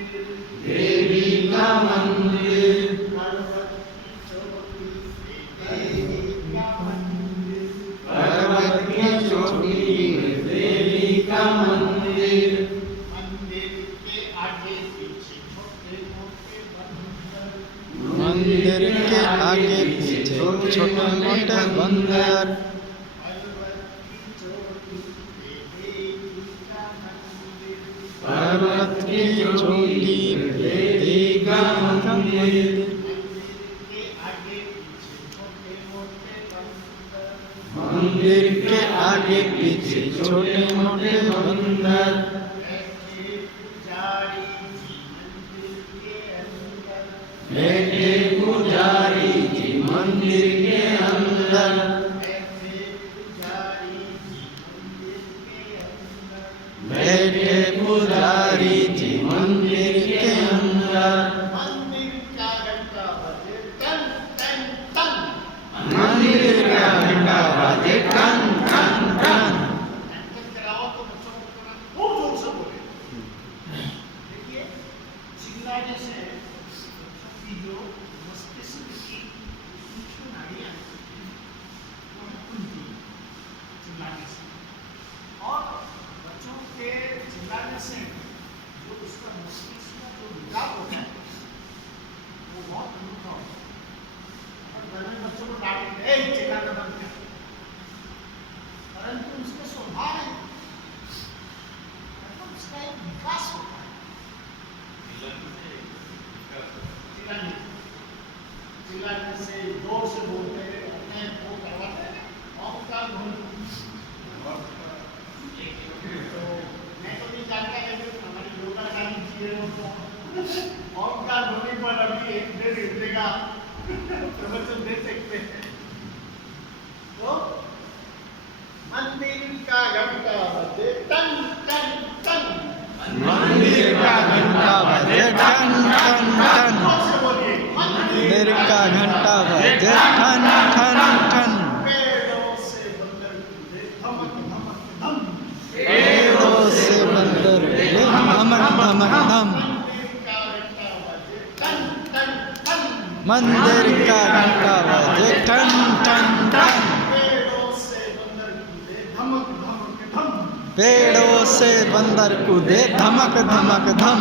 देवी का मंदिर, पर्वत की चोटी में देवी का मंदिर, मंदिर के आगे पीछे छोटे मोटे बंदर, मंदिर के आगे पीछे छोटे मोटे बंदर, पर्वत की चोटी पे देवी का मंदिर, मंदिर के आगे पीछे छोटे मोटे बंदर, बैठे पुजारी जी मंदिर के अंदर, बैठे पुजारी जी मंदिर के अंदर, मंदिर का घंटा बजे टन टन टन, मंदिर का घंटा बजे टन टन टन। कराओ तो बच्चों को थोड़ा खूब जोर से बोले। देखिए चिल्लाने से बच्चों की जो मस्तिष्क की सूक्ष्म नाड़ियां हैं, वो खुलती हैं चिल्लाने से, और बच्चों के चिल्लाने से जो उसका मस्तिष्क का जो विकास होता है वो बहुत अनूठा होता है। और घर में बच्चों को डांटते हैं, "ए, चिल्लाना बंद कर", परंतु उसके स्वभाव है, मतलब उसका एक विकास होता है। चिल्लाने चिल्लाने से जोर से बोलते हैं, अपने वो करवाते हैं और का तो मैं तो नहीं जानता, लेकिन हमारी योगा गाड़ी जी है तो ओंकार ध्वनि पर अभी 1-1.5 घंटे का प्रवचन दे सकते हैं। तो मंदिर का घंटा बजे टन टन टन, मंदिर का घंटा बजे टन टन टन, जोर से बोलिए, मंदिर का घंटा बजे ठन ठन ठन, पेड़ों से बंदर कूदे धमक धमक धम, पेड़ों से बंदर बोले धमक धमक धम, मंदिर का घंटा बजे टन टन टन, मंदिर का घंटा बजे ठन ठन ठन, पेड़ों से बंदर कूदे धमक धमक धम, पेड़ों से बंदर कूदे धमक धमक धम,